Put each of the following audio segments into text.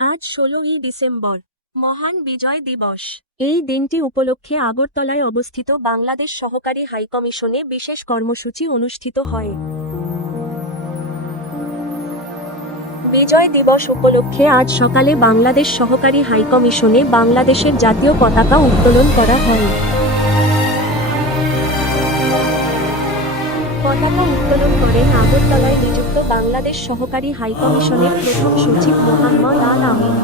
আজ ষোলোই ডিসেম্বর। মহান বিজয় দিবস। এই দিনটি উপলক্ষে আগরতলায় অবস্থিত বাংলাদেশ সহকারী হাইকমিশনে বিশেষ কর্মসূচি অনুষ্ঠিত হয়। বিজয় দিবস উপলক্ষে আজ সকালে বাংলাদেশ সহকারী হাইকমিশনে বাংলাদেশের জাতীয় পতাকা উত্তোলন করা হয়। পতাকা উত্তোলন করেন আগরতলায় নিযুক্ত বাংলাদেশ সহকারী হাইকমিশনের প্রথম সচিব মোহাম্মদ আল আমিন।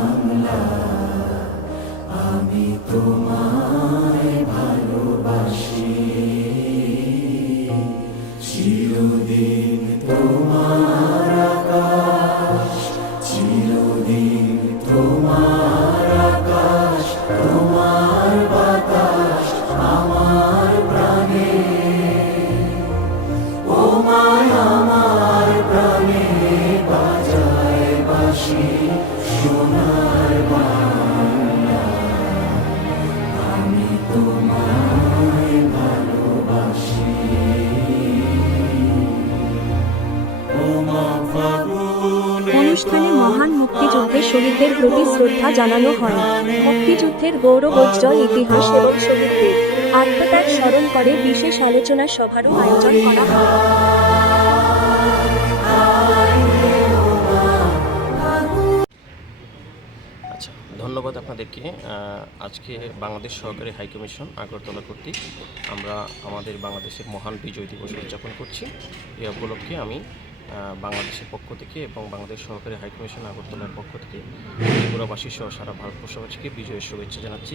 অনুষ্ঠানে মহান মুক্তিযুদ্ধের শহীদদের প্রতি শ্রদ্ধা জানানো হয়। মুক্তিযুদ্ধের গৌরবোজ্জ্বল ইতিহাস এবং শহীদদের আত্মত্যাগ স্মরণ করে বিশেষ আলোচনা সভারও আয়োজন করা হয়। ধন্যবাদ আপনাদেরকে। আজকে বাংলাদেশ সহকারী হাইকমিশন আগরতলা কর্তৃক আমরা আমাদের বাংলাদেশের মহান বিজয় দিবস উদযাপন করছি। এ উপলক্ষে আমি বাংলাদেশের পক্ষ থেকে এবং বাংলাদেশ সহকারী হাইকমিশন আগরতলার পক্ষ থেকে ত্রিপুরাবাসী সহ সারা ভারতবর্ষবাসীকে বিজয়ের শুভেচ্ছা জানাচ্ছি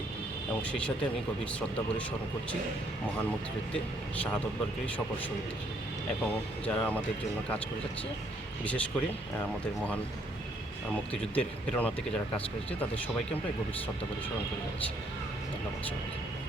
এবং সেই সাথে আমি গভীর শ্রদ্ধা করে স্মরণ করছি মহান মুক্তিযুদ্ধে শাহাদত বরকারী সকল শহীদদের। এবং যারা আমাদের জন্য কাজ করে যাচ্ছে, বিশেষ করে আমাদের মহান মুক্তিযুদ্ধের প্রেরণা থেকে যারা কাজ করেছে, তাদের সবাইকে আমরা গভীর শ্রদ্ধা করে স্মরণ করে যাচ্ছি। ধন্যবাদ সবাইকে।